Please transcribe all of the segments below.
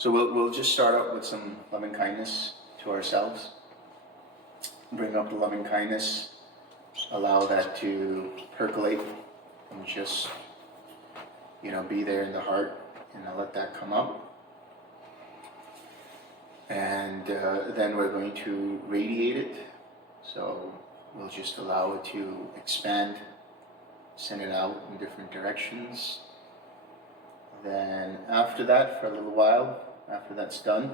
So we'll just start out with some loving kindness to ourselves. Bring up the loving kindness, allow that to percolate, and just, be there in the heart, and let that come up. And then we're going to radiate it. So we'll just allow it to expand, send it out in different directions. Then after that, for a little while, after that's done,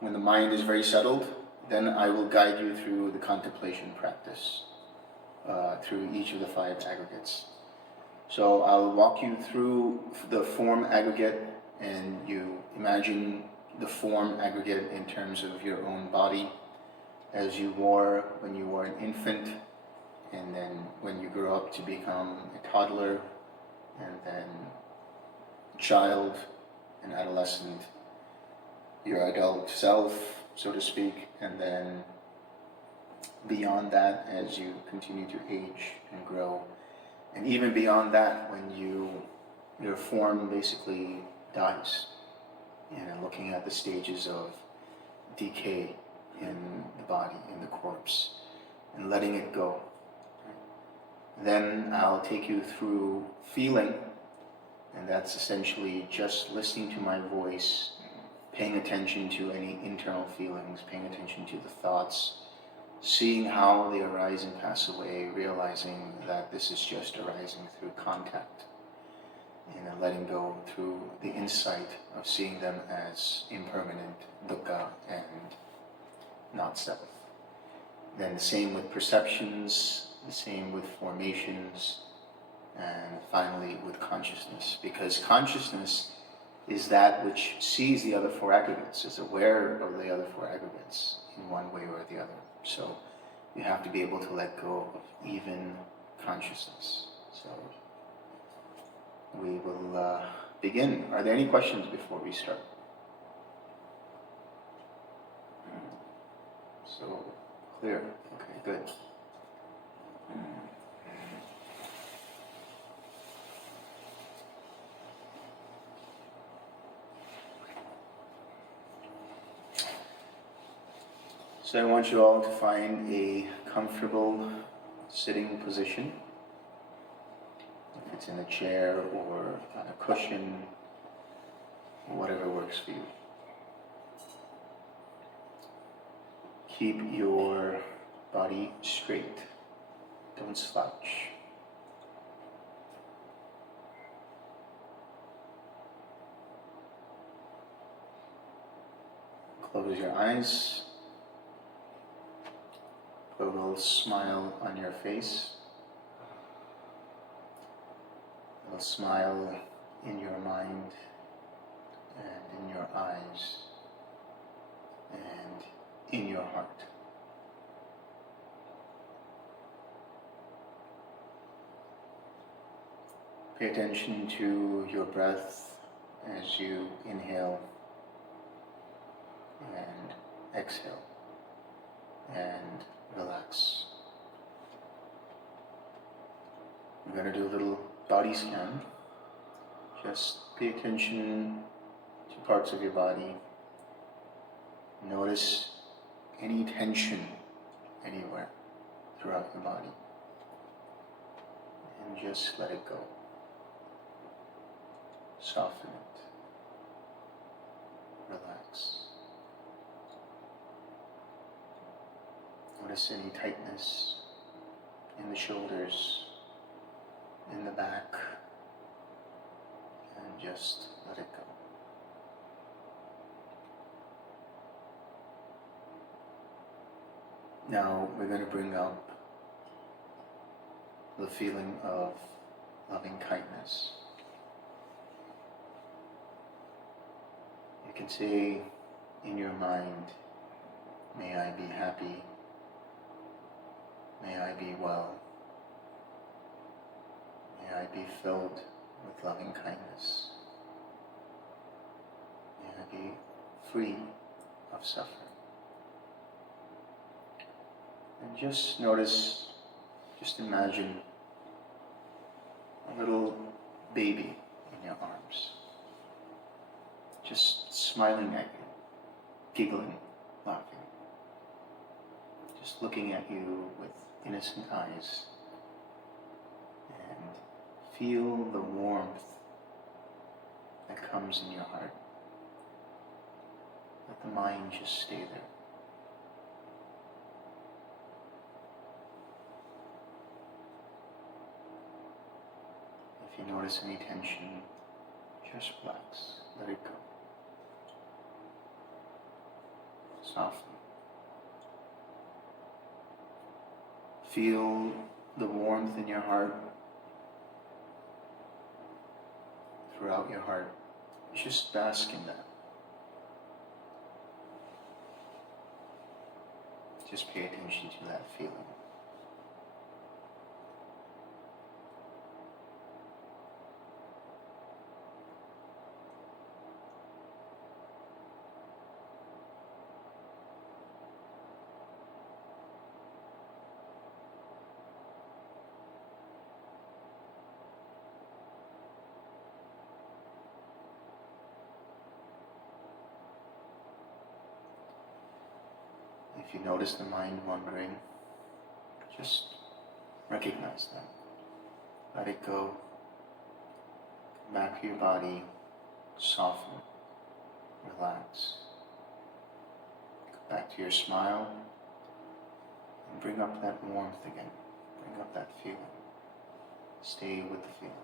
when the mind is very settled, then I will guide you through the contemplation practice, through each of the 5 aggregates. So I'll walk you through the form aggregate, and you imagine the form aggregate in terms of your own body as you were when you were an infant, and then when you grow up to become a toddler, and then child, an adolescent, your adult self, so to speak, and then beyond that as you continue to age and grow. And even beyond that, when your form basically dies, looking at the stages of decay in the body, in the corpse, and letting it go. Then I'll take you through feeling, and that's essentially just listening to my voice, paying attention to any internal feelings, paying attention to the thoughts, seeing how they arise and pass away, realizing that this is just arising through contact, and letting go through the insight of seeing them as impermanent, dukkha, and not self. Then the same with perceptions, the same with formations, and finally with consciousness, because consciousness is that which sees the other 4 aggregates, is aware of the other 4 aggregates in one way or the other. So you have to be able to let go of even consciousness. So we will begin. Are there any questions before we start? So clear. Okay, good. So I want you all to find a comfortable sitting position. If it's in a chair or on a cushion, whatever works for you. Keep your body straight. Don't slouch. Close your eyes. Put a little smile on your face. A little smile in your mind and in your eyes and in your heart. Pay attention to your breath as you inhale and exhale, and relax. We're going to do a little body scan. Just pay attention to parts of your body. Notice any tension anywhere throughout your body, and just let it go. Soften it. Relax. Notice any tightness in the shoulders, in the back, and just let it go. Now we're going to bring up the feeling of loving kindness. You can say in your mind, may I be happy, may I be well, may I be filled with loving kindness, may I be free of suffering. And just notice, just imagine a little baby in your arms. just smiling at you, giggling, laughing, just looking at you with innocent eyes, and feel the warmth that comes in your heart. Let the mind just stay there. If you notice any tension, just relax, let it go. Soften. Feel the warmth in your heart, throughout your heart. Just bask in that. Just pay attention to that feeling. If you notice the mind wandering, just recognize that. Let it go. Come back to your body, soften, relax. Come back to your smile, and bring up that warmth again. Bring up that feeling. Stay with the feeling.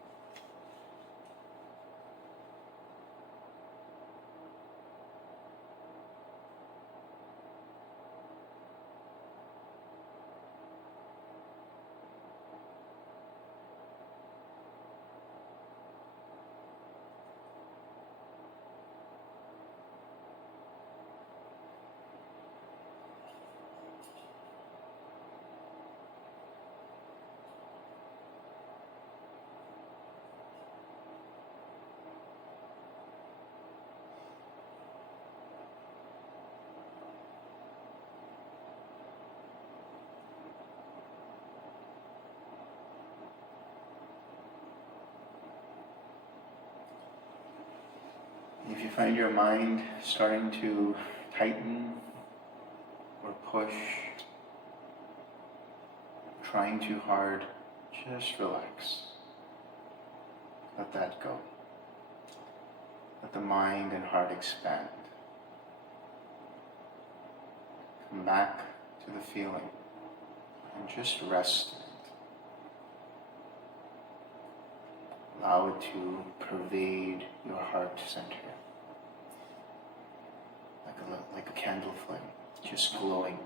If you find your mind starting to tighten or push, trying too hard, just relax. Let that go. Let the mind and heart expand. Come back to the feeling and just rest in it. Allow it to pervade your heart center. Like a candle flame, just glowing.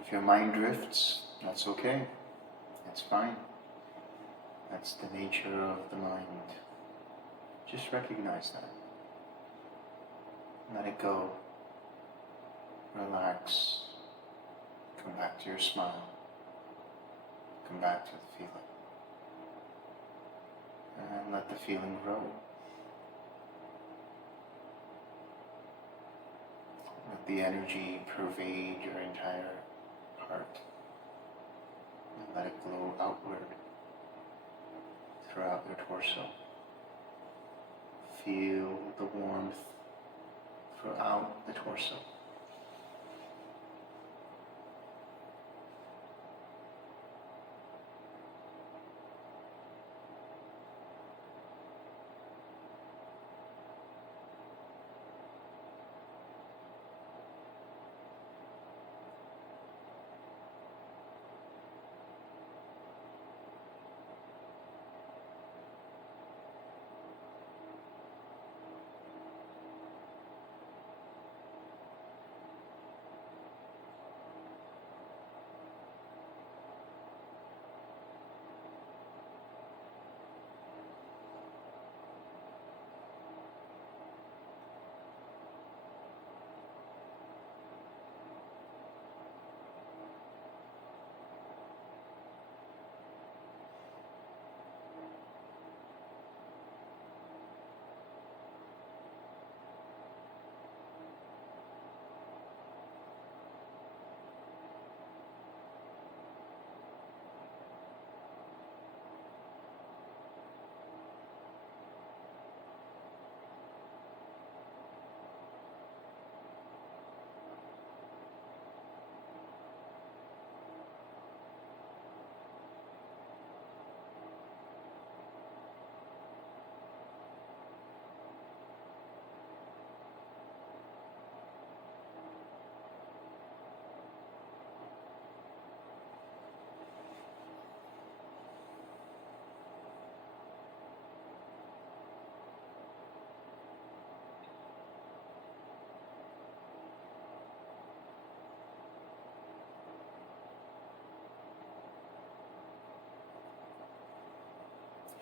If your mind drifts, that's okay. That's fine. That's the nature of the mind. Just recognize that. Let it go. Relax. Come back to your smile. Come back to the feeling. And let the feeling grow. Let the energy pervade your entire heart. And let it glow outward throughout your torso. Feel the warmth throughout the torso.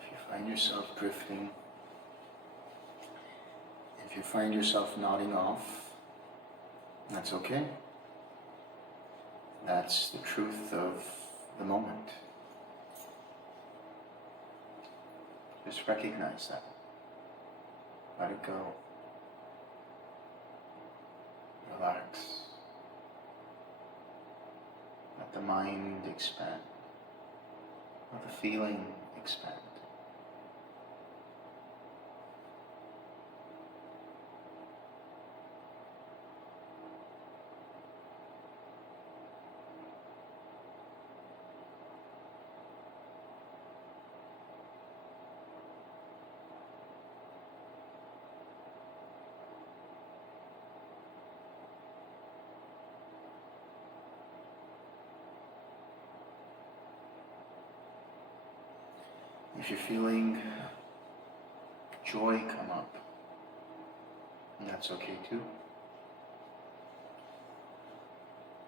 If you find yourself drifting, if you find yourself nodding off, that's okay. That's the truth of the moment. Just recognize that. Let it go. Relax. Let the mind expand. Let the feeling expand. If you're feeling joy come up, that's okay too.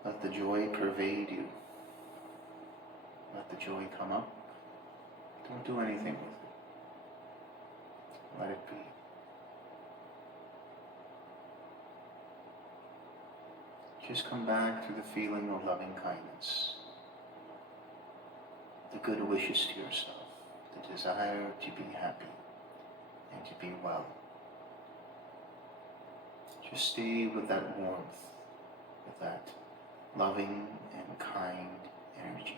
Let the joy pervade you. Let the joy come up. Don't do anything with it. Let it be. Just come back to the feeling of loving kindness, the good wishes to yourself, the desire to be happy and to be well. Just stay with that warmth, with that loving and kind energy.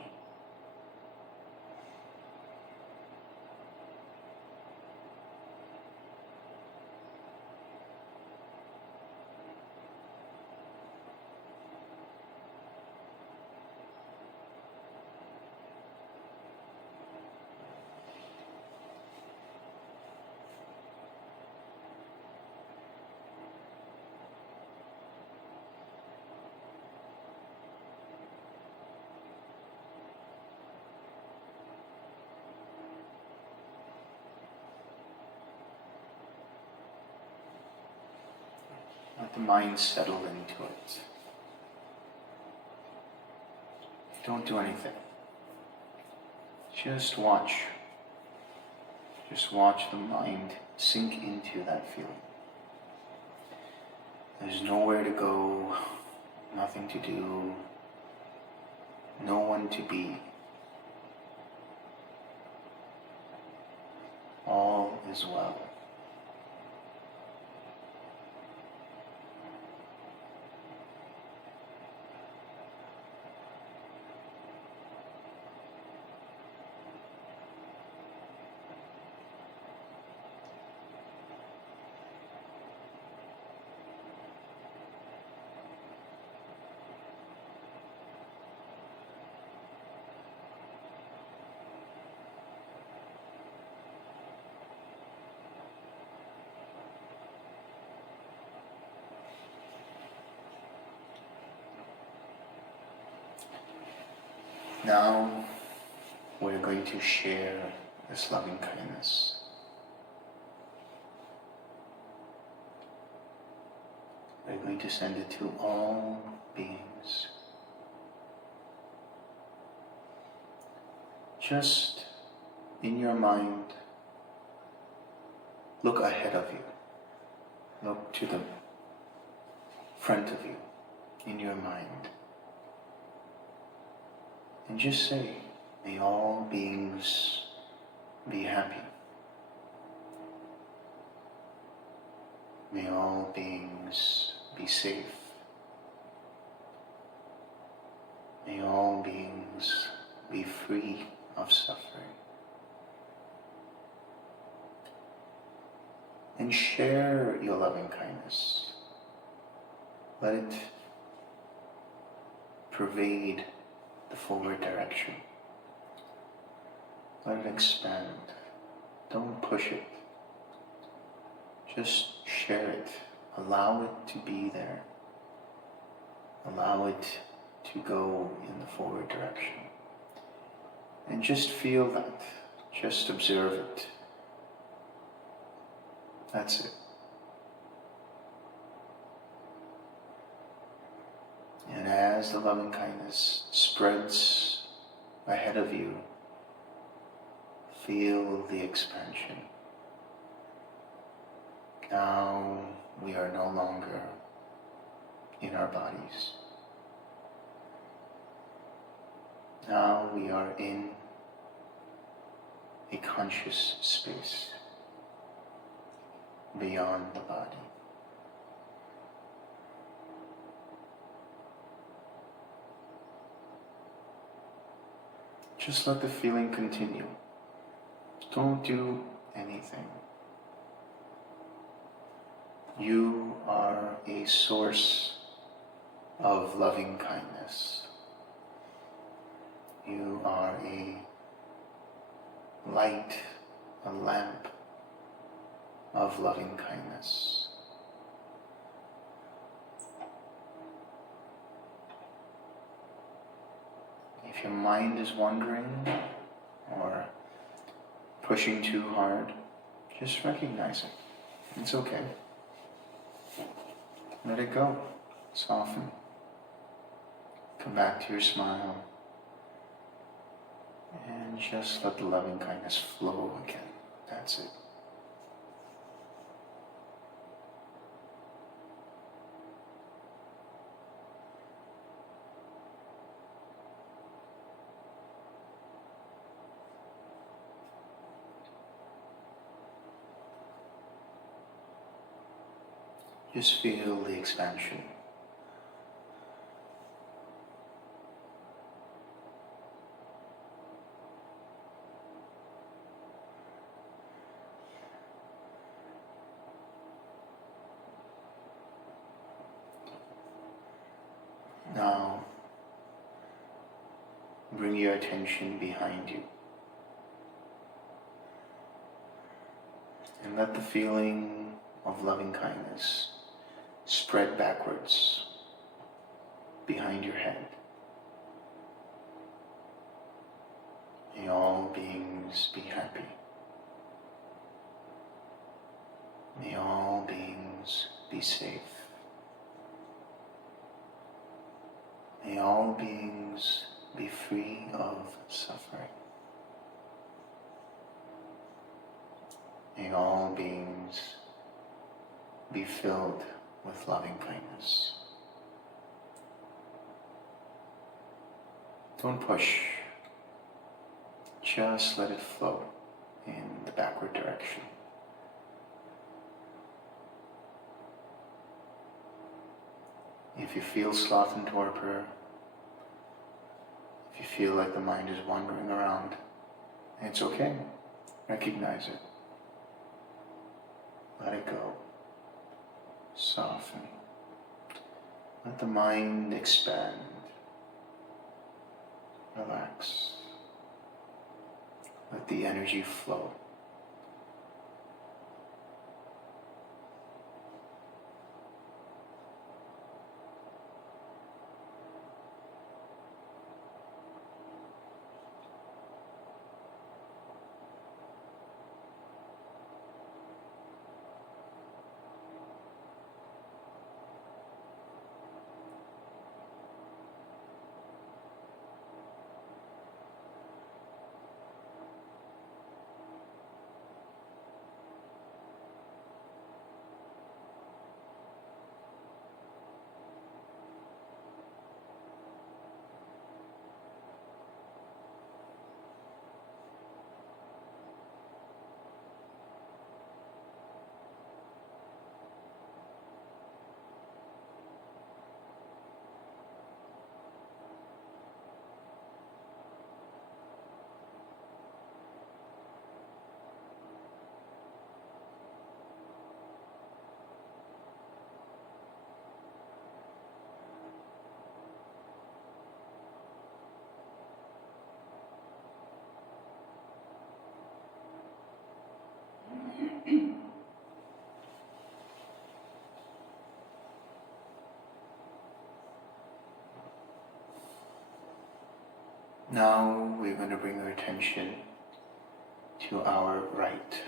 Let the mind settle into it. Don't do anything. Just watch. Just watch the mind sink into that feeling. There's nowhere to go, nothing to do, no one to be. All is well. Now we're going to share this loving kindness. We're going to send it to all beings. Just in your mind, look ahead of you. Look to the front of you in your mind. And just say, may all beings be happy. May all beings be safe. May all beings be free of suffering. And share your loving kindness. Let it pervade the forward direction. Let it expand. Don't push it. Just share it. Allow it to be there. Allow it to go in the forward direction. And just feel that. Just observe it. That's it. And as the loving kindness spreads ahead of you, feel the expansion. Now we are no longer in our bodies. Now we are in a conscious space beyond the body. Just let the feeling continue. Don't do anything. You are a source of loving kindness. You are a light, a lamp of loving kindness. If your mind is wandering or pushing too hard, just recognize it. It's okay. Let it go. Soften. Come back to your smile. And just let the loving kindness flow again. That's it. Just feel the expansion. Now, bring your attention behind you. And let the feeling of loving kindness spread backwards behind your head. May all beings be happy. May all beings be safe. May all beings be free of suffering. May all beings be filled with loving kindness. Don't push. Just let it flow in the backward direction. If you feel sloth and torpor, if you feel like the mind is wandering around, it's okay. Recognize it. Let it go. Soften. Let the mind expand. Relax. Let the energy flow. Now we're going to bring our attention to our right.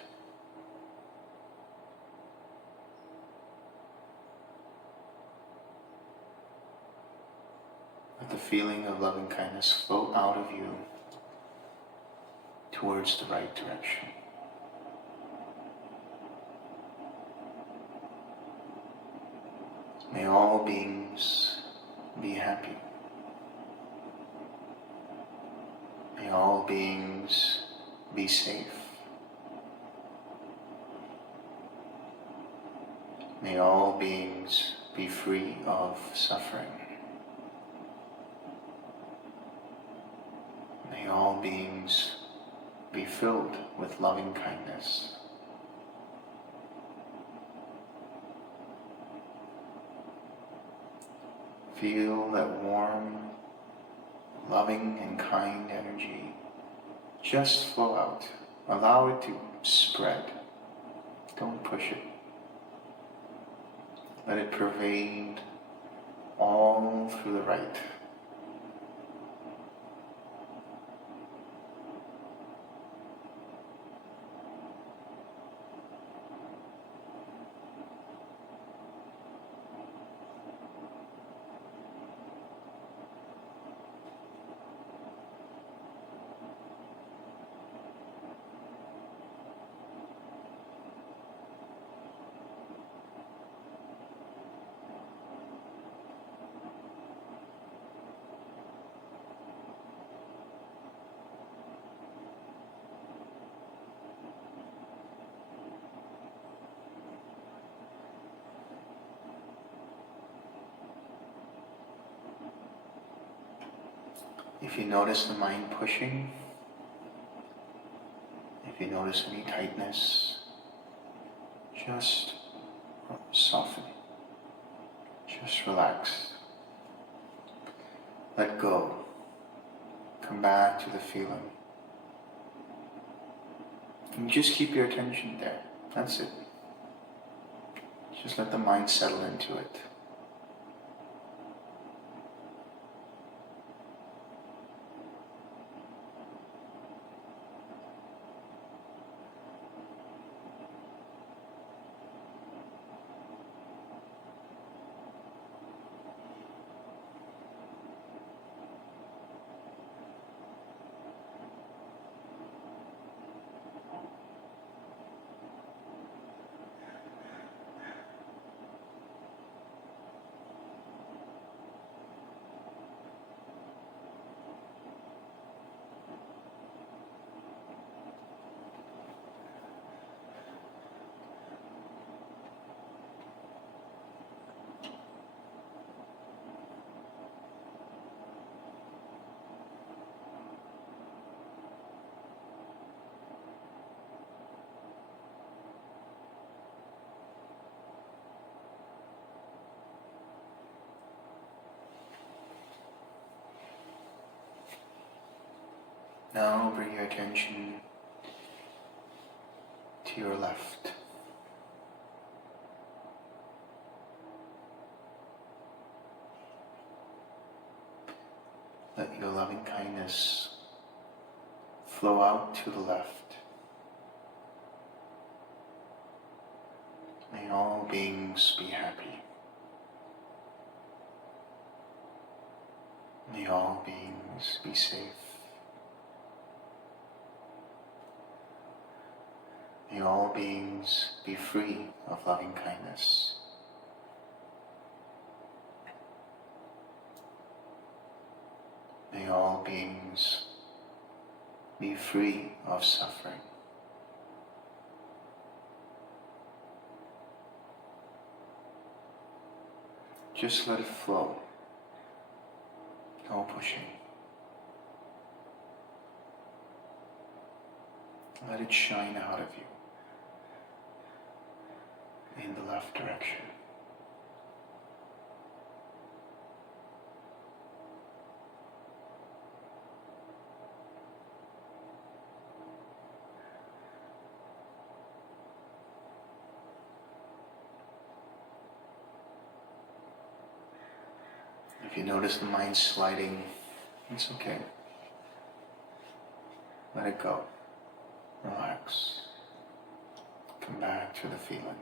Let the feeling of loving kindness flow out of you towards the right direction. May all beings be happy. May all beings be safe. May all beings be free of suffering. May all beings be filled with loving kindness. Feel that warm, loving and kind energy just flow out. Allow it to spread. Don't push it. Let it pervade all through the right. If you notice the mind pushing, if you notice any tightness, just soften, just relax. Let go. Come back to the feeling. And just keep your attention there. That's it. Just let the mind settle into it. Now bring your attention to your left. Let your loving kindness flow out to the left. May all beings be happy. May all beings be safe. May all beings be free of loving kindness. May all beings be free of suffering. Just let it flow. No pushing. Let it shine out of you in the left direction. If you notice the mind sliding, it's okay. Let it go. Relax. Come back to the feeling.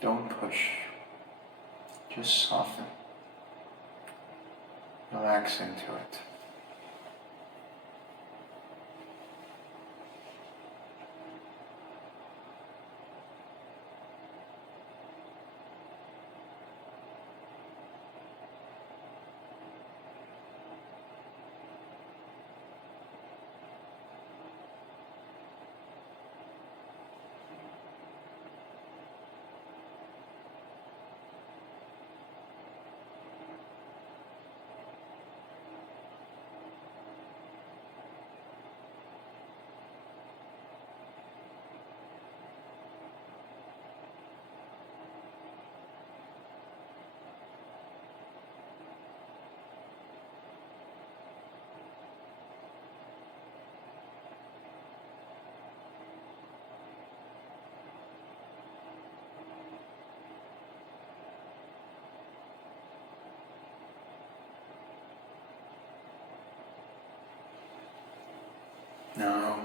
Don't push. Just soften. Relax into it. Now,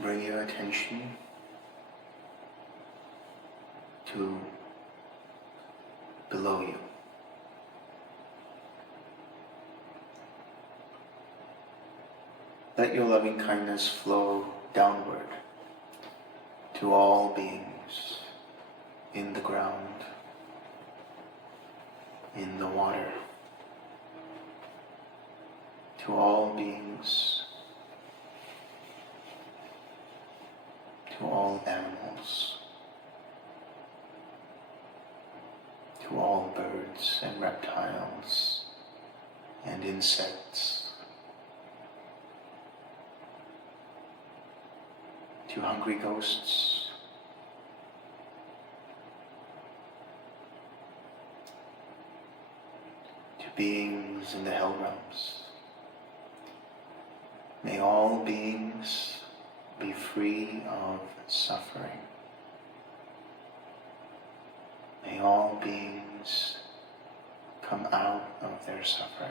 bring your attention to below you. Let your loving kindness flow downward to all beings in the ground, in the water, to all beings, to all animals, to all birds and reptiles and insects, to hungry ghosts, to beings in the hell realms. May all beings be free of suffering. May all beings come out of their suffering.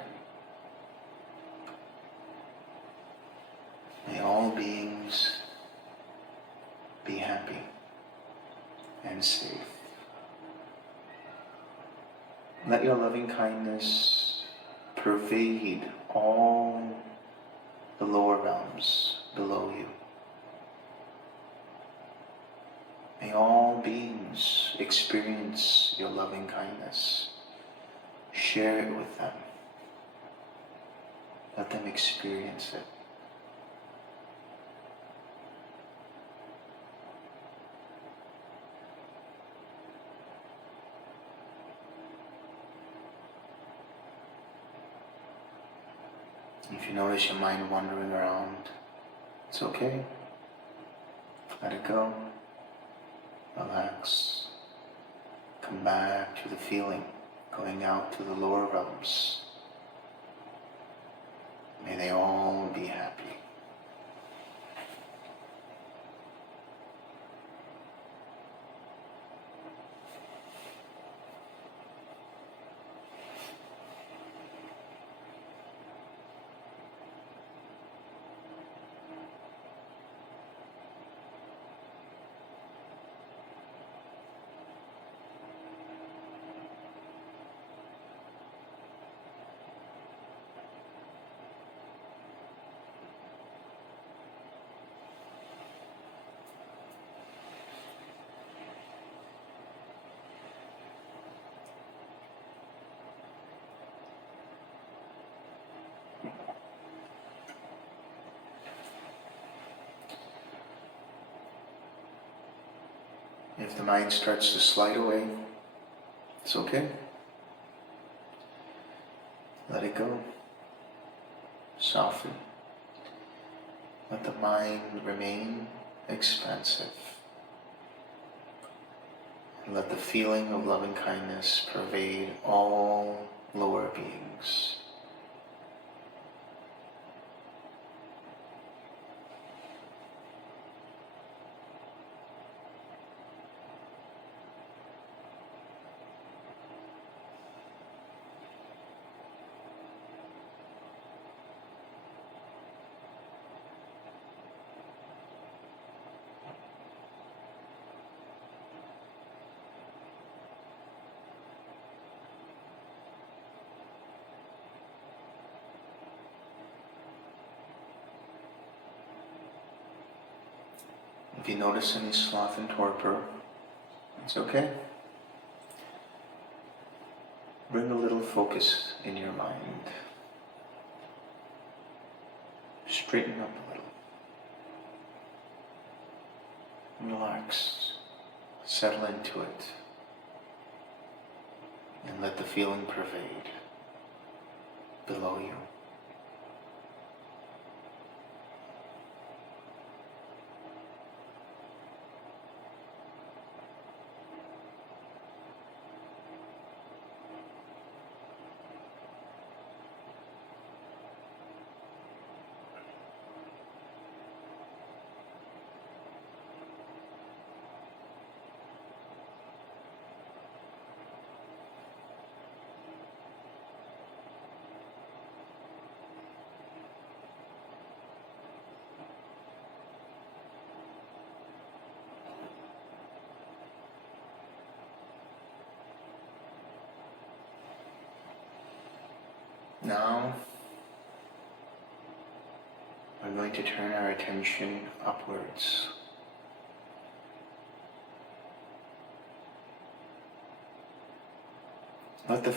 May all beings be happy and safe. Let your loving kindness pervade all the lower realms below you. May all beings experience your loving kindness. Share it with them. Let them experience it. If you notice your mind wandering around, it's okay. Let it go. Relax. Come back to the feeling, going out to the lower realms. May they all be happy. If the mind starts to slide away, it's okay. Let it go. Soften. Let the mind remain expansive. And let the feeling of loving kindness pervade all lower beings. If you notice any sloth and torpor, it's okay. Bring a little focus in your mind. Straighten up a little. Relax. Settle into it. And let the feeling pervade below you. Now, we're going to turn our attention upwards. Let the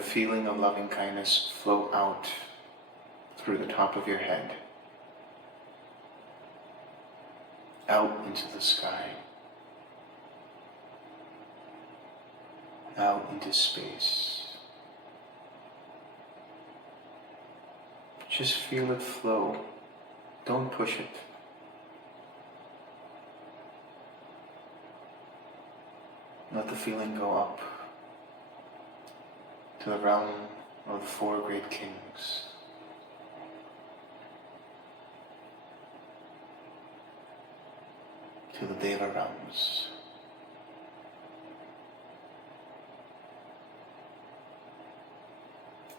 feeling of loving kindness flow out through the top of your head, out into the sky, out into space. Just feel it flow. Don't push it. Let the feeling go up to the realm of the four great kings. To the Deva realms.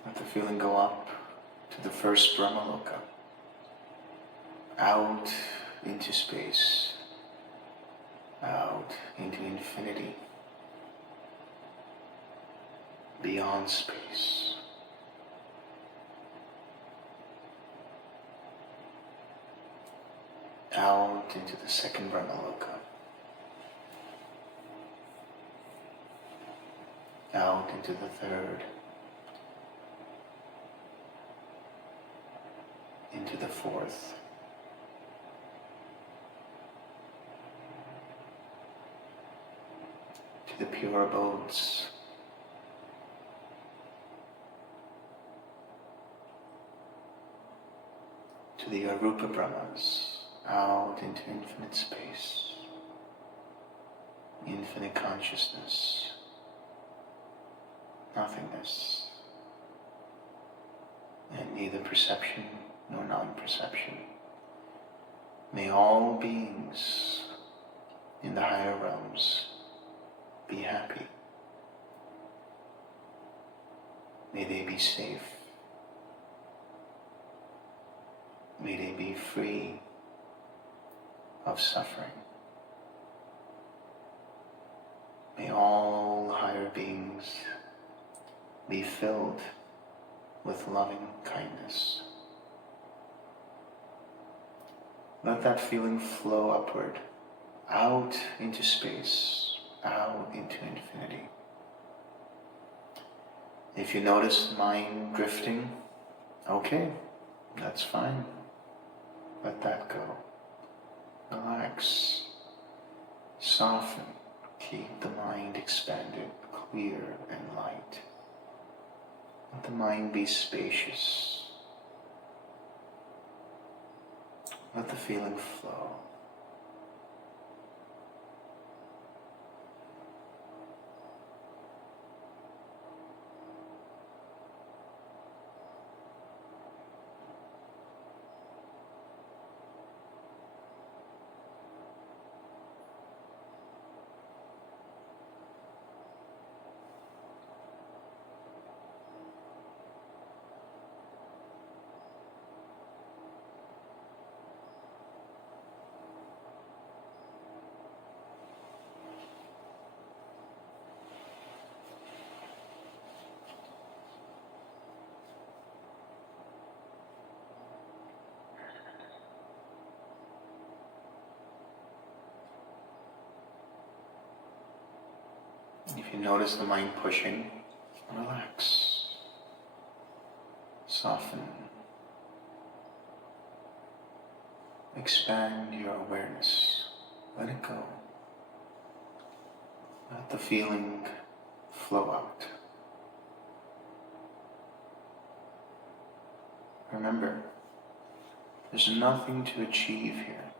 Let the feeling go up to the first Brahmaloka, out into space, out into infinity, beyond space. Out into the second Brahmaloka, out into the third, into the fourth, to the pure abodes, to the Arupa Brahmas, out into infinite space, infinite consciousness, nothingness, and neither perception nor non-perception. May all beings in the higher realms be happy. May they be safe. May they be free of suffering. May all higher beings be filled with loving kindness. Let that feeling flow upward, out into space, out into infinity. If you notice mind drifting, okay, that's fine. Let that go. Relax, soften, keep the mind expanded, clear and light. Let the mind be spacious. Let the feeling flow. If you notice the mind pushing, relax, soften, expand your awareness, let it go. Let the feeling flow out. Remember, there's nothing to achieve here,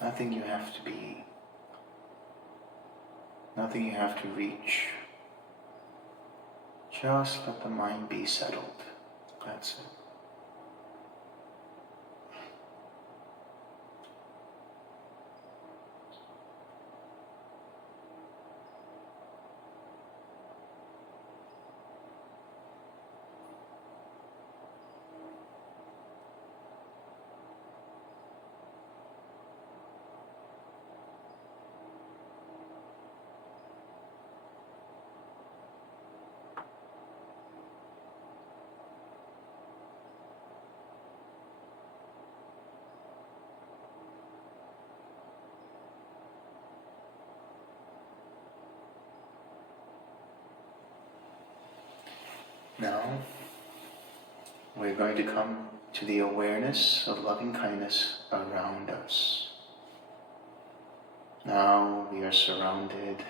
nothing you have to be, nothing you have to reach. Just let the mind be settled. That's it. Now, we're going to come to the awareness of loving kindness around us. Now we are surrounded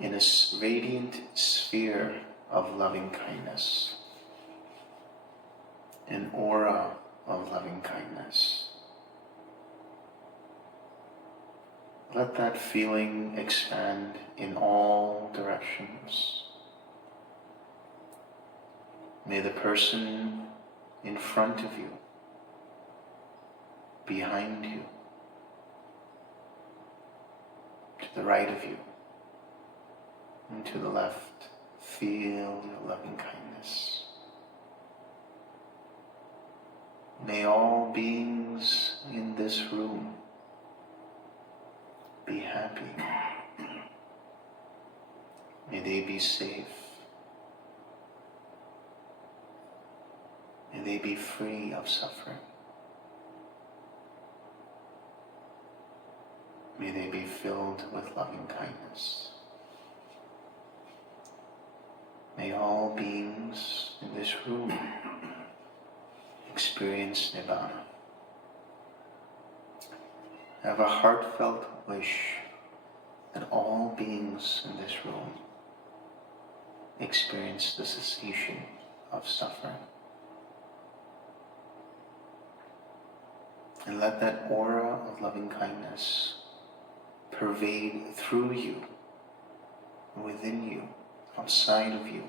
in a radiant sphere of loving kindness, an aura of loving kindness. Let that feeling expand in all directions. May the person in front of you, behind you, to the right of you, and to the left, feel your loving kindness. May all beings in this room be happy. May they be safe. May they be free of suffering. May they be filled with loving kindness. May all beings in this room experience Nibbana. I have a heartfelt wish that all beings in this room experience the cessation of suffering. And let that aura of loving kindness pervade through you, within you, outside of you,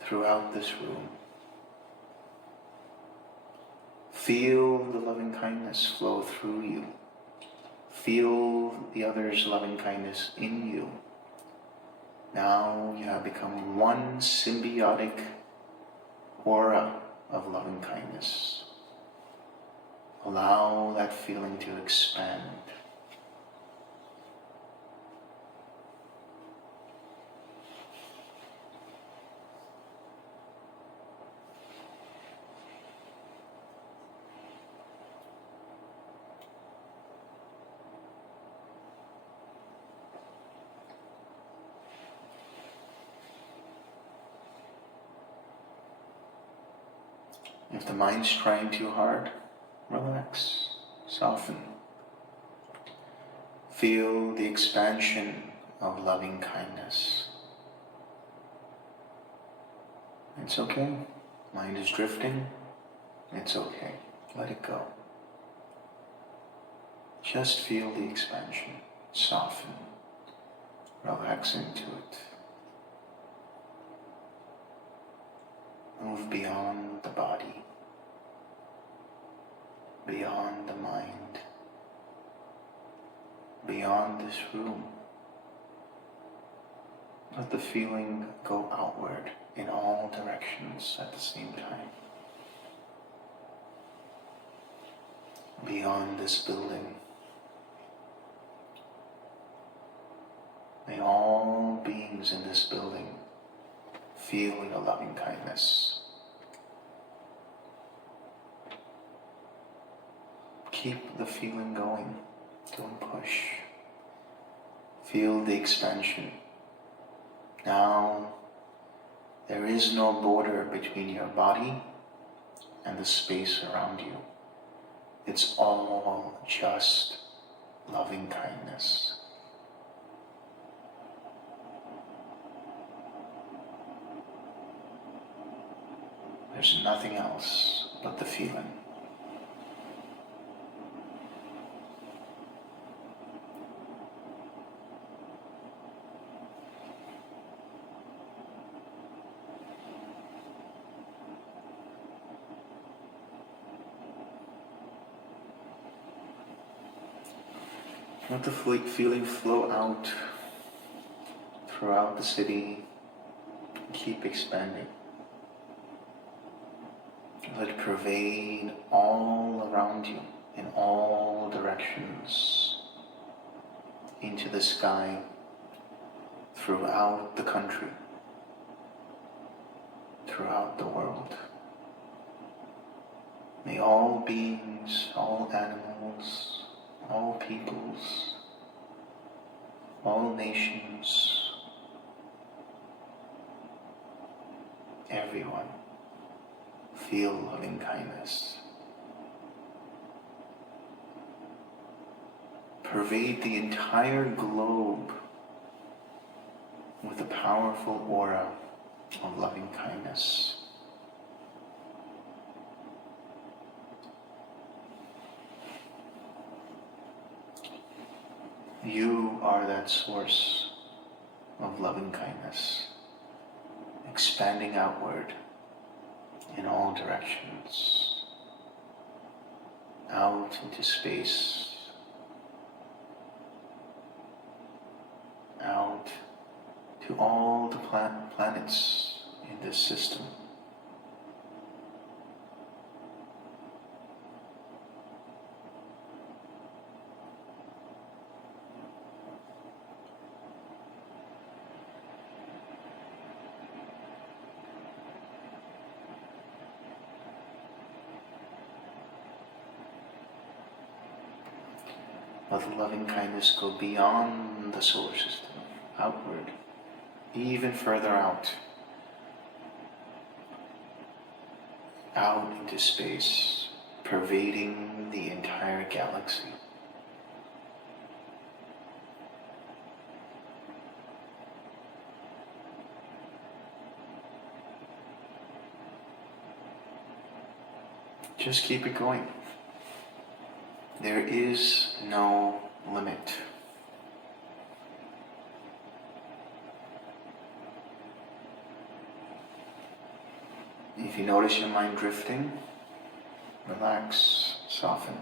throughout this room. Feel the loving kindness flow through you. Feel the other's loving kindness in you. Now you have become one symbiotic aura of loving kindness. Allow that feeling to expand. If the mind's trying too hard, relax, soften. Feel the expansion of loving kindness. It's okay. Mind is drifting. It's okay. Let it go. Just feel the expansion. Soften. Relax into it. Move beyond the body, beyond the mind, beyond this room. Let the feeling go outward in all directions at the same time. Beyond this building. May all beings in this building feel your loving kindness. Keep the feeling going. Don't push. Feel the expansion. Now, there is no border between your body and the space around you. It's all just loving kindness. There's nothing else but the feeling. Let the feeling flow out throughout the city. Keep expanding. Let it pervade all around you in all directions, into the sky, throughout the country, throughout the world. May all beings, all animals, all peoples, all nations, everyone feel loving kindness. Pervade the entire globe with a powerful aura of loving kindness. You are that source of loving kindness, expanding outward in all directions, out into space, out to all the planets in this system. Let the loving kindness go beyond the solar system, outward, even further out into space, pervading the entire galaxy. Just keep it going. There is no limit. If you notice your mind drifting, relax, soften.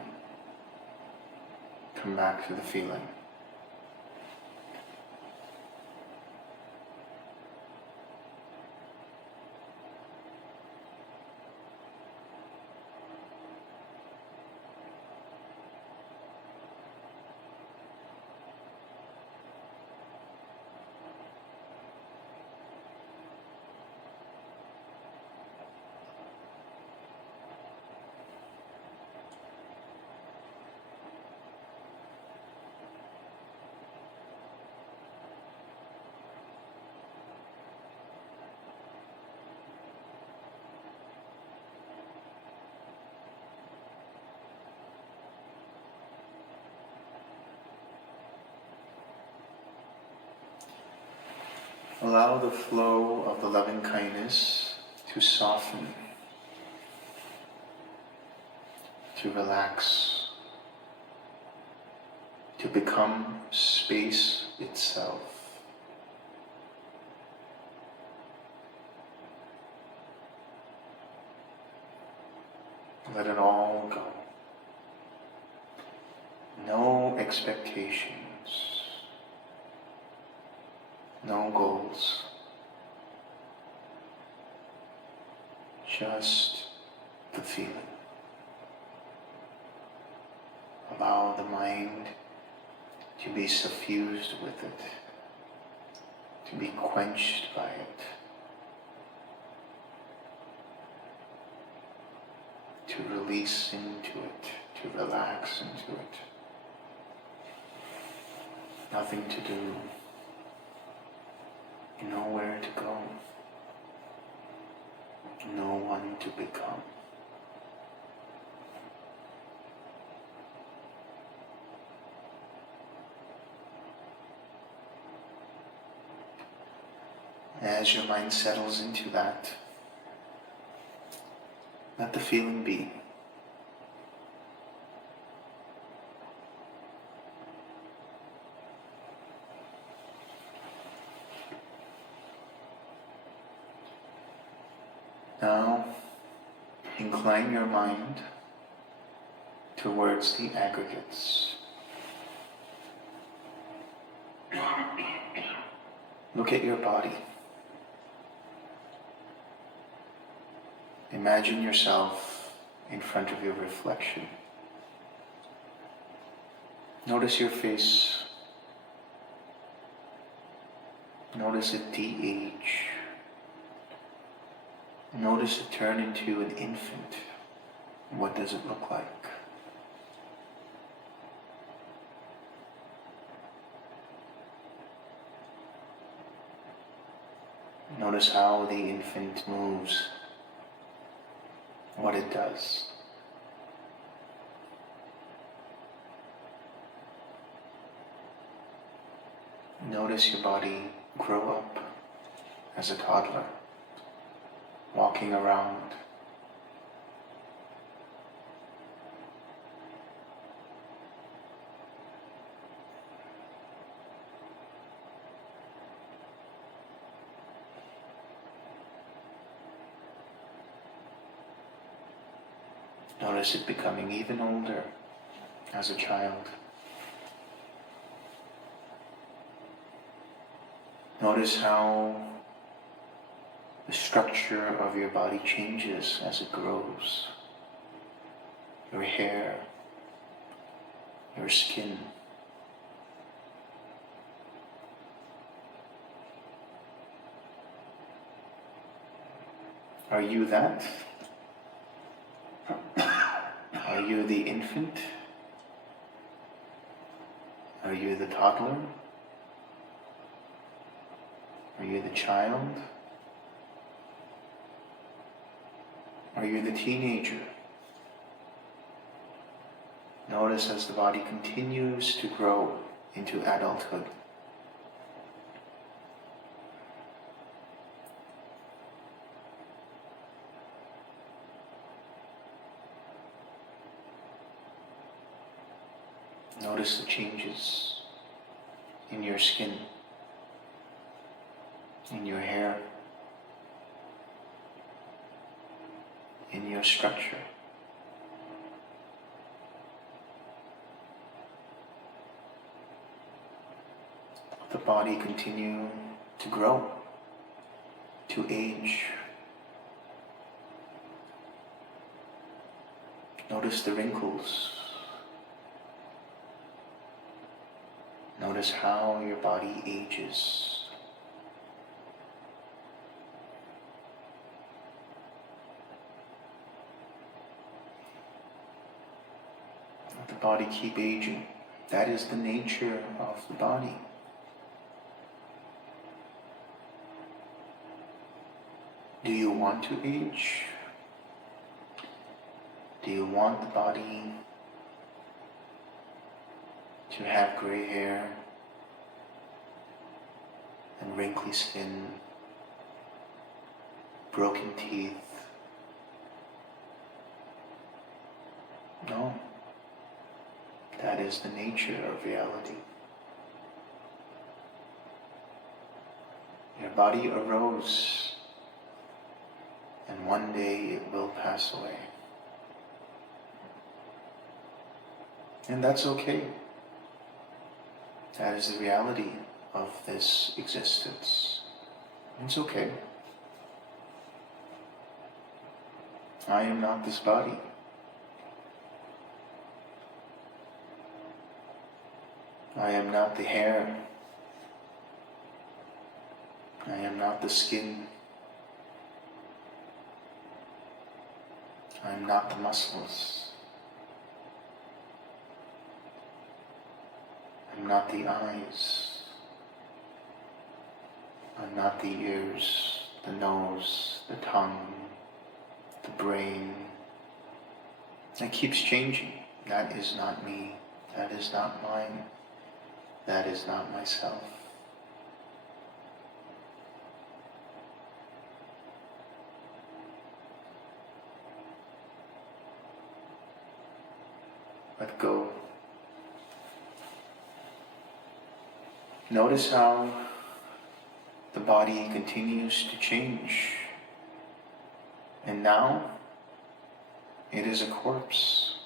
Come back to the feeling. Allow the flow of the loving kindness to soften, to relax, to become space itself. Let it all go. No expectations. No goals, just the feeling. Allow the mind to be suffused with it, to be quenched by it, to release into it, to relax into it. nothing to do, nowhere to go, no one to become. As your mind settles into that, let the feeling be. Now, incline your mind towards the aggregates. Look at your body. Imagine yourself in front of your reflection. Notice your face. Notice it de-age. Notice it turn into an infant. What does it look like? Notice how the infant moves, what it does. Notice your body grow up as a toddler, walking around. Notice it becoming even older as a child. Notice how the structure of your body changes as it grows. Your hair, your skin. Are you that? Are you the infant? Are you the toddler? Are you the child? Are you the teenager? Notice as the body continues to grow into adulthood. Notice the changes in your skin, in your hair, in your structure. The body continue to grow, to age. Notice the wrinkles. Notice how your body ages. Let the body keep aging. That is the nature of the body. Do you want to age? Do you want the body to have gray hair and wrinkly skin, broken teeth? No. That is the nature of reality. Your body arose, and one day it will pass away. And that's okay. That is the reality of this existence. It's okay. I am not this body. I am not the hair. I am not the skin. I am not the muscles. I'm not the eyes. I'm not the ears, the nose, the tongue, the brain. It keeps changing. That is not me. That is not mine. That is not myself. Let go. Notice how the body continues to change. And now, it is a corpse.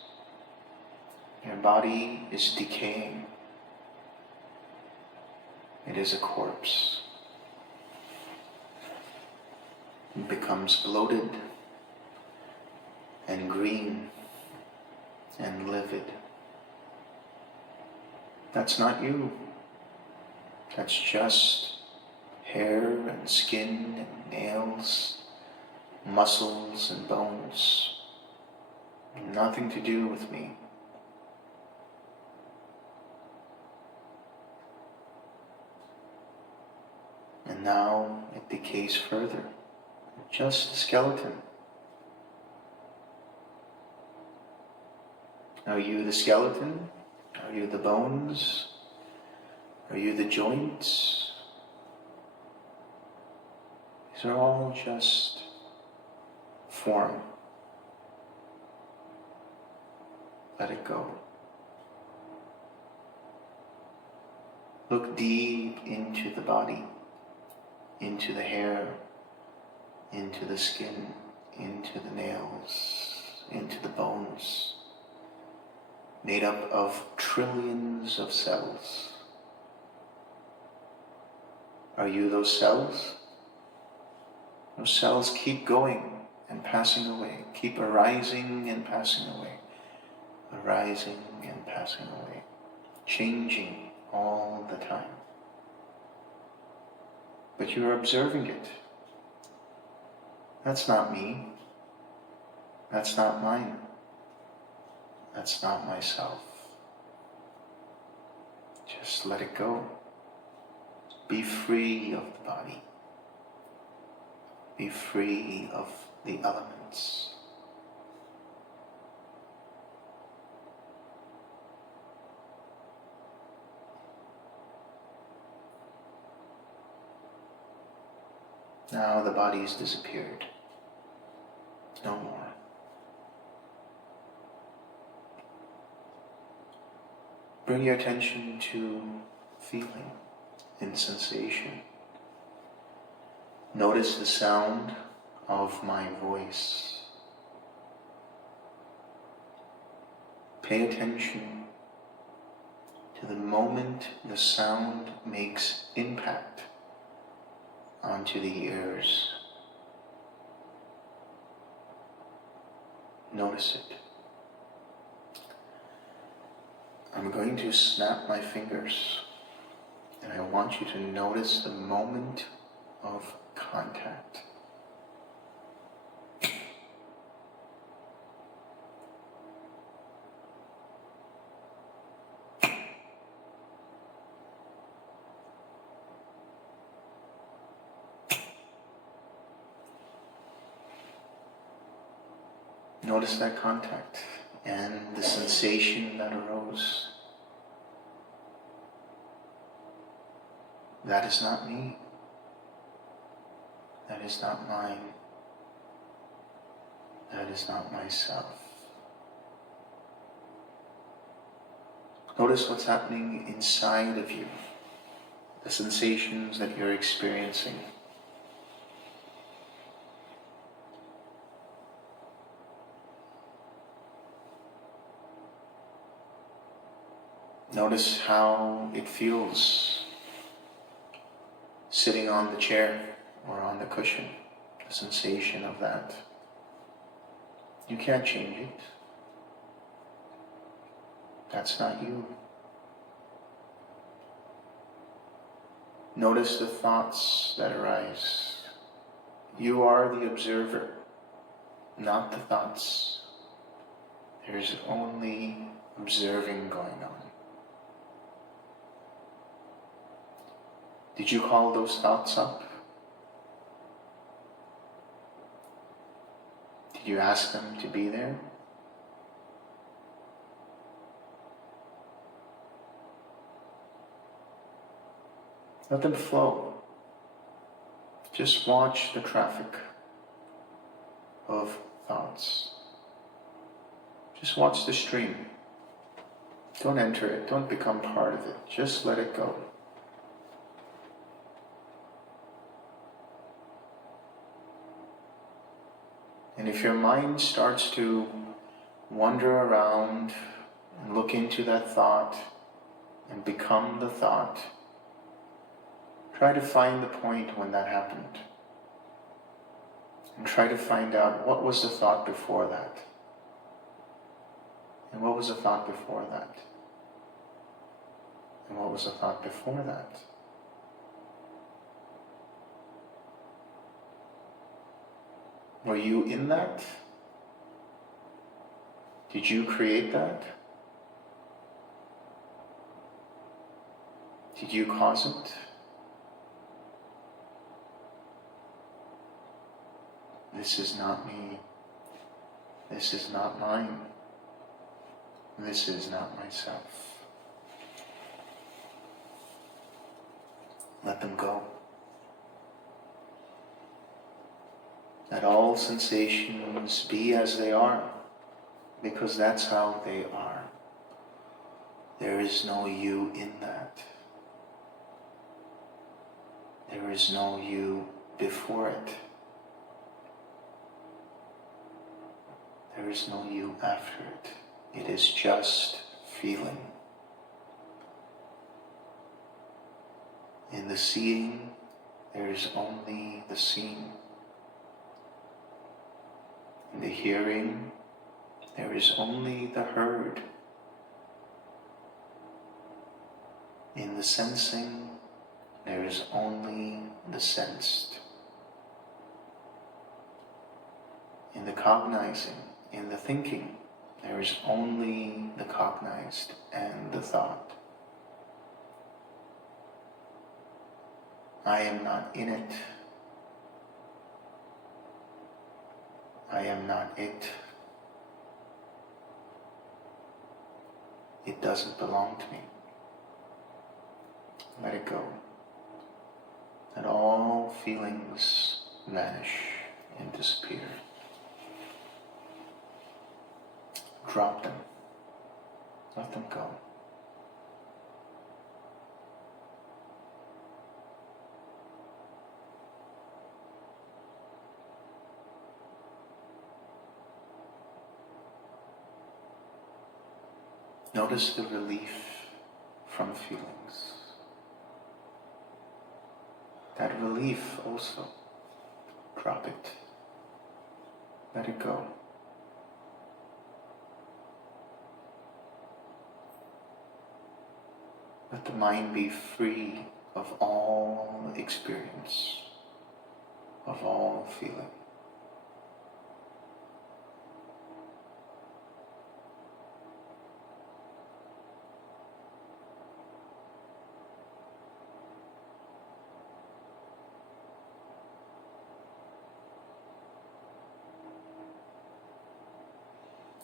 Your body is decaying. It is a corpse. It becomes bloated and green and livid. That's not you. That's just hair and skin and nails, muscles and bones. Nothing to do with me. And now it decays further. Just a skeleton. Are you the skeleton? Are you the bones? Are you the joints? These are all just form. Let it go. Look deep into the body, into the hair, into the skin, into the nails, into the bones, made up of trillions of cells. Are you those cells? Those cells keep going and passing away, keep arising and passing away, arising and passing away, changing all the time. But you're observing it. That's not me. That's not mine. That's not myself. Just let it go. Be free of the body. Be free of the elements. Now the body's disappeared. No more. Bring your attention to feeling and sensation. Notice the sound of my voice. Pay attention to the moment the sound makes impact onto the ears. Notice it. I'm going to snap my fingers, and I want you to notice the moment of contact. Notice that contact and the sensation that arose. That is not me. That is not mine. That is not myself. Notice what's happening inside of you, the sensations that you're experiencing. Notice how it feels sitting on the chair or on the cushion, the sensation of that. You can't change it. That's not you. Notice the thoughts that arise. You are the observer, not the thoughts. There's only observing going on. Did you call those thoughts up? Did you ask them to be there? Let them flow. Just watch the traffic of thoughts. Just watch the stream. Don't enter it. Don't become part of it. Just let it go. And if your mind starts to wander around and look into that thought and become the thought, try to find the point when that happened. And try to find out what was the thought before that. And what was the thought before that? And what was the thought before that? Were you in that? Did you create that? Did you cause it? This is not me. This is not mine. This is not myself. Let them go. Let all sensations be as they are, because that's how they are. There is no you in that. There is no you before it. There is no you after it. It is just feeling. In the seeing, there is only the seen. In the hearing, there is only the heard. In the sensing, there is only the sensed. In the cognizing, in the thinking, there is only the cognized and the thought. I am not in it. I am not it. It doesn't belong to me. Let it go. Let all feelings vanish and disappear. Drop them. Let them go. Notice the relief from feelings. That relief also, drop it. Let it go. Let the mind be free of all experience, of all feeling.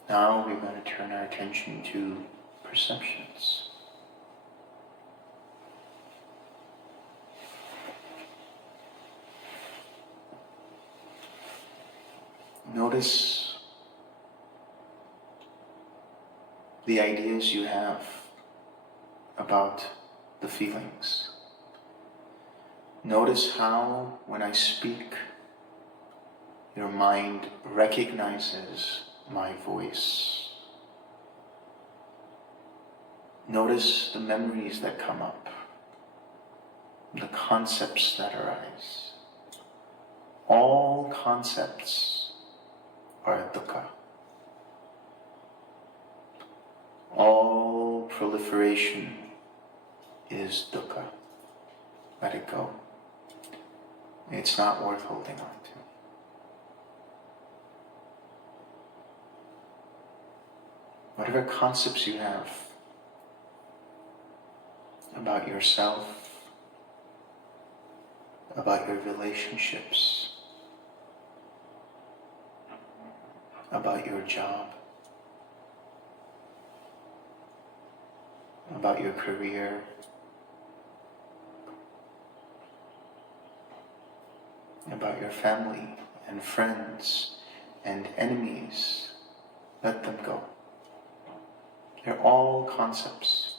Now we're going to turn our attention to perceptions. Notice the ideas you have about the feelings. Notice how, when I speak, your mind recognizes my voice. Notice the memories that come up, the concepts that arise. All concepts are dukkha. All proliferation is dukkha. Let it go. It's not worth holding on to. Whatever concepts you have about yourself, about your relationships, about your job, about your career, about your family and friends and enemies. Let them go. They're all concepts.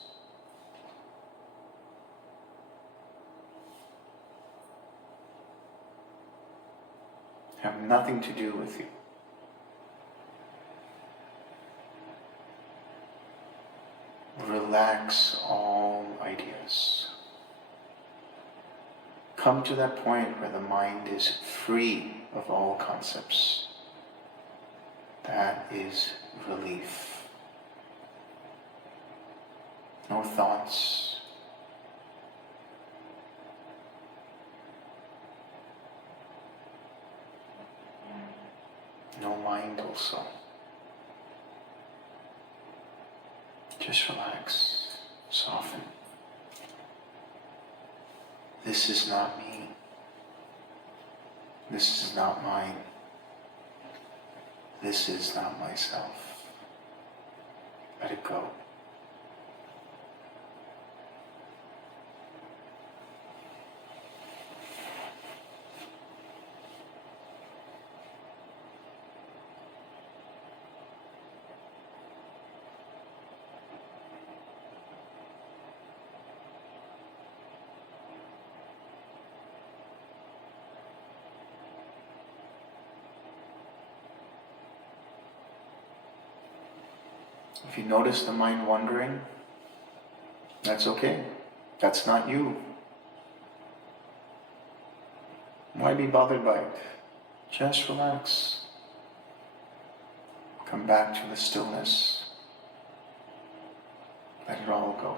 Have nothing to do with you. Relax all ideas. Come to that point where the mind is free of all concepts. That is relief. No thoughts. No mind also. Just relax, soften. This is not me. This is not mine. This is not myself. Let it go. If you notice the mind wandering, that's okay. That's not you. Why be bothered by it? Just relax. Come back to the stillness. Let it all go.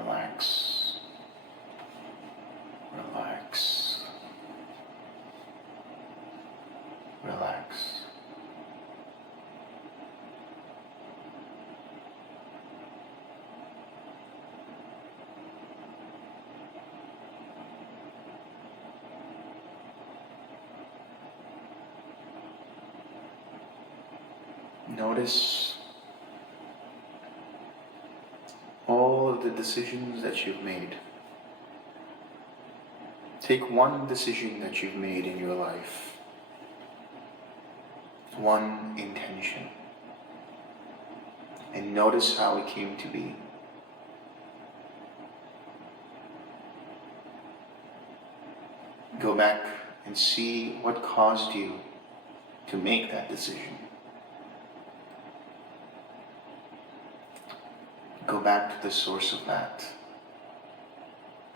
Relax. Relax. Relax. Notice all of the decisions that you've made. Take one decision that you've made in your life, one intention, and notice how it came to be. Go back and see what caused you to make that decision. Go back to the source of that,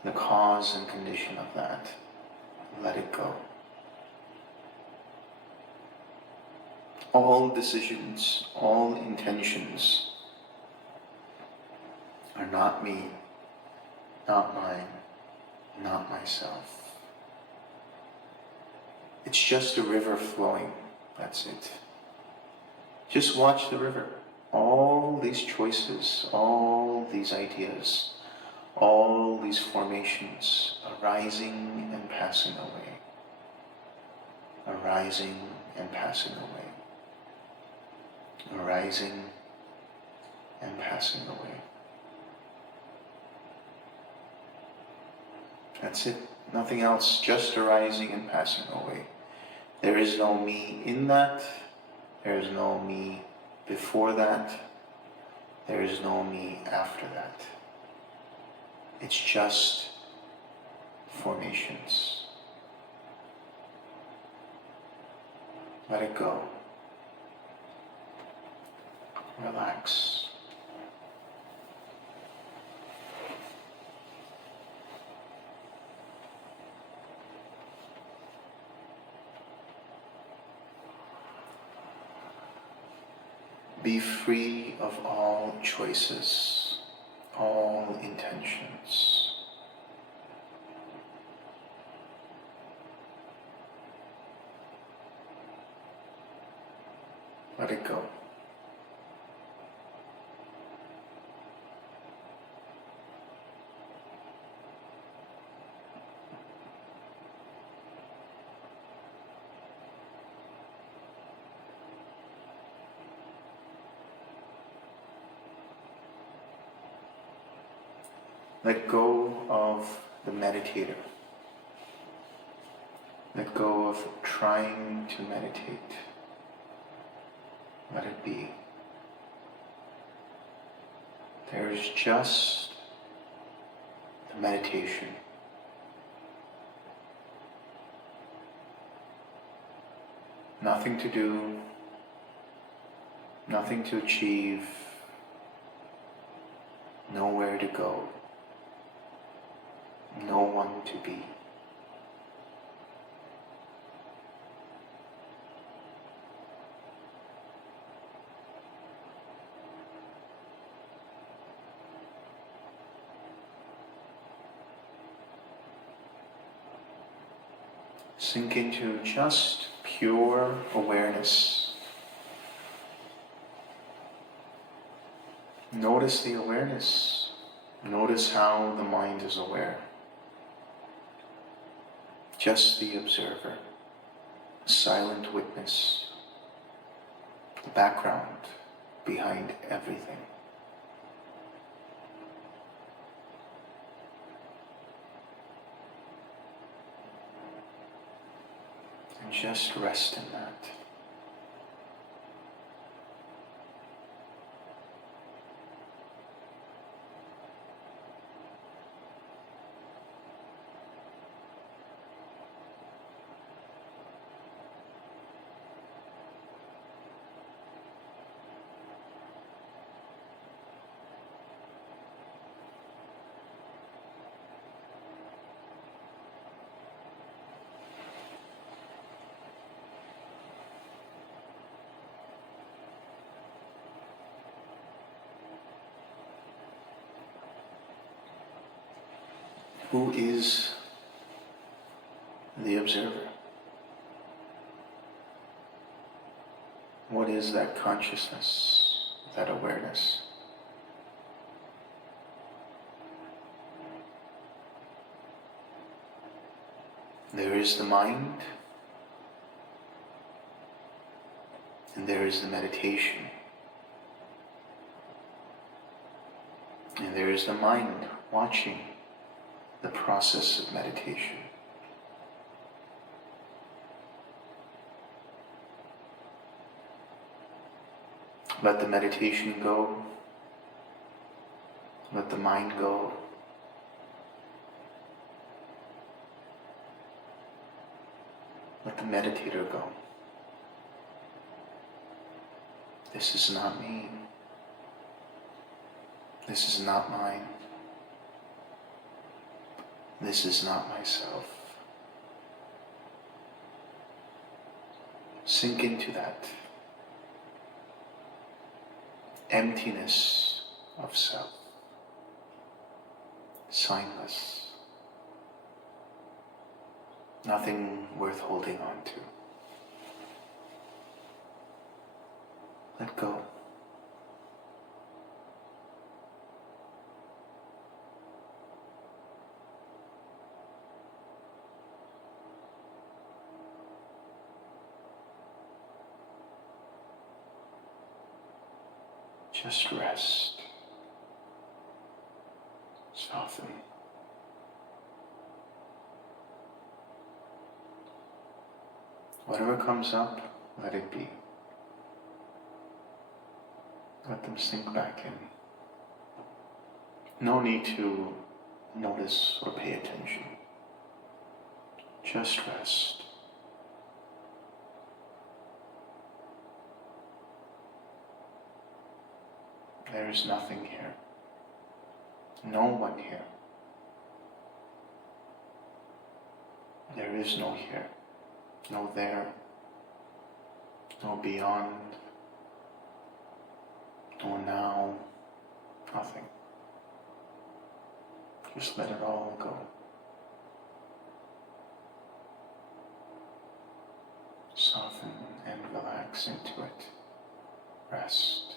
the cause and condition of that. Let it go. All decisions, all intentions are not me, not mine, not myself. It's just a river flowing, that's it. Just watch the river. All these choices, all these ideas, all these formations arising and passing away, arising and passing away, arising and passing away. That's it, nothing else, just arising and passing away. There is no me in that, there is no me before that, there is no me after that. It's just formations. Let it go. Relax. Be free of all choices, all intentions. Let it go. Let go of the meditator. Let go of trying to meditate. Let it be. There is just the meditation. Nothing to do, nothing to achieve, nowhere to go, no one to be. Sink into just pure awareness. Notice the awareness. Notice how the mind is aware. Just the observer, silent witness, the background behind everything. And just rest in that. Who is the observer? What is that consciousness, that awareness? There is the mind, and there is the meditation. And there is the mind watching the process of meditation. Let the meditation go. Let the mind go. Let the meditator go. This is not me. This is not mine. This is not myself. Sink into that emptiness of self, signless, nothing worth holding on to. Let go. Just rest. Soften. Whatever comes up, let it be. Let them sink back in. No need to notice or pay attention. Just rest. There is nothing here. No one here. There is no here, no there, no beyond, or now, nothing. Just let it all go. Soften and relax into it. Rest.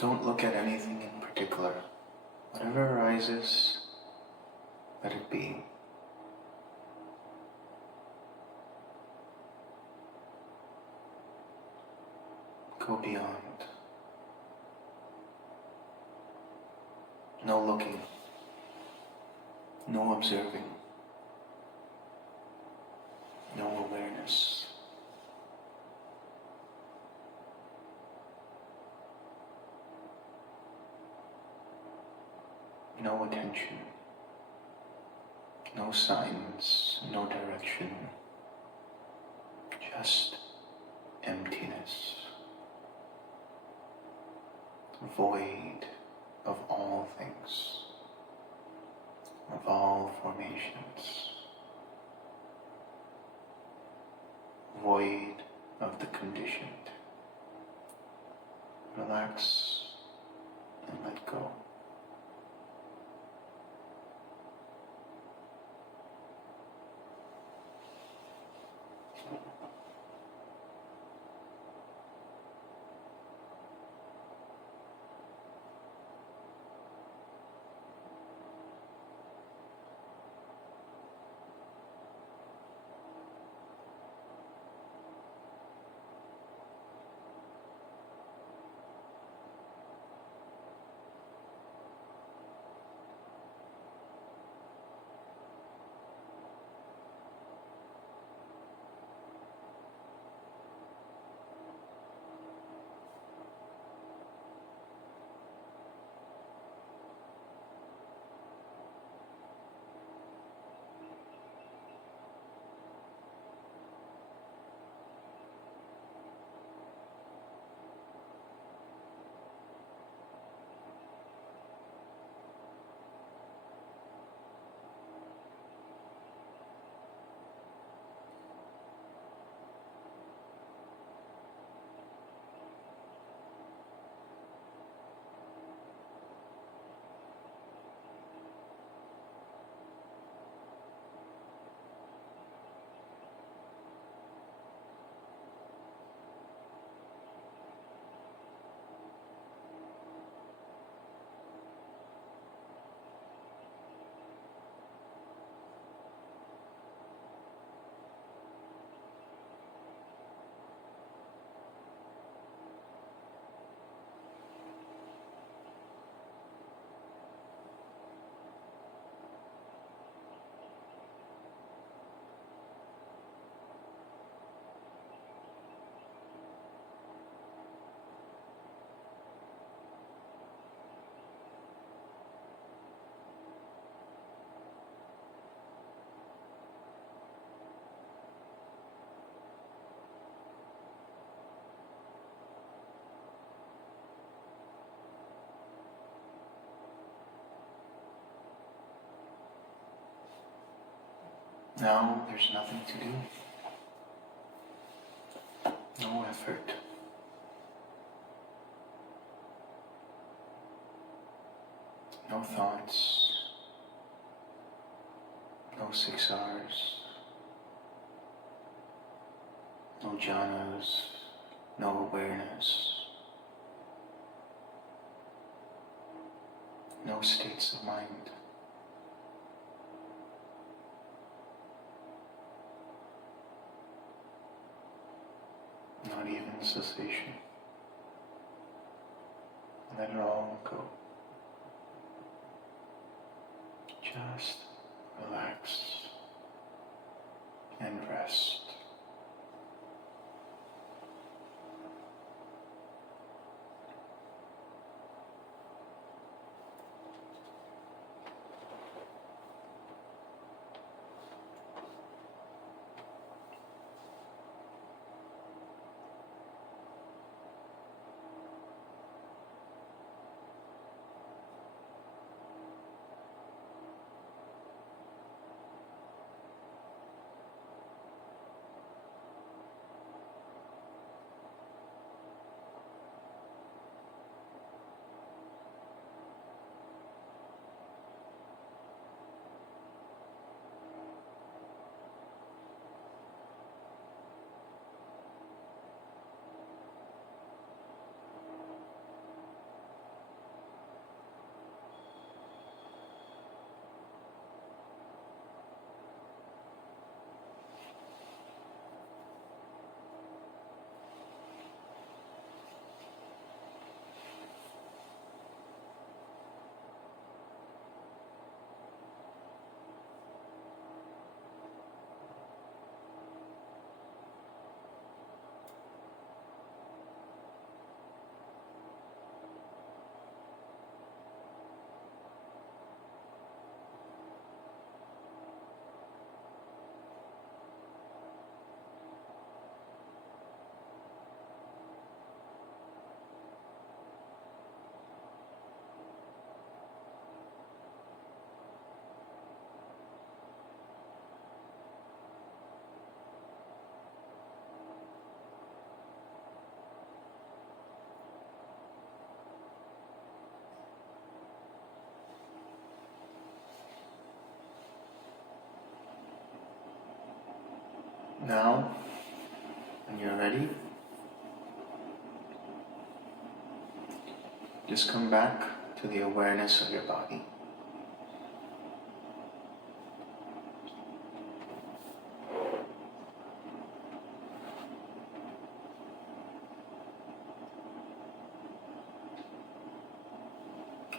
Don't look at anything in particular. Whatever arises, let it be. Go beyond. No looking. No observing. No awareness. No attention. No signs, no direction. Just emptiness. Void of all things. Of all formations. Void of the conditioned. Relax and let go. Now there's nothing to do. No effort. No thoughts. No 6 R's. No jhanas. No awareness. No states of mind. Not even cessation. Let it all go. Just relax. rest. Now, when you're ready, just come back to the awareness of your body.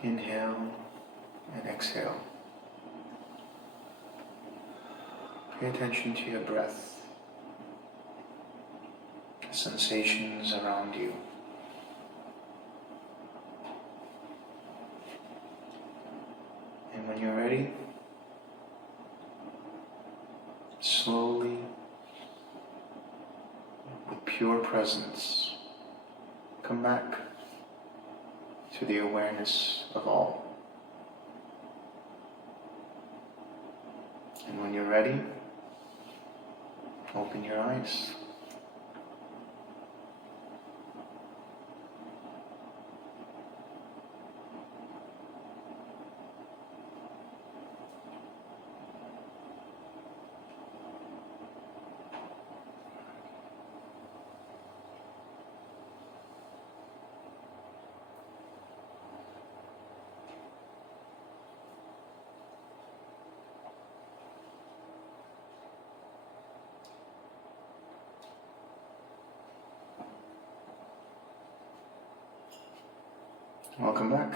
Inhale and exhale. Pay attention to your breath, the sensations around you. And when you're ready, slowly, with pure presence, come back to the awareness of all. And when you're ready, open your eyes. Welcome back.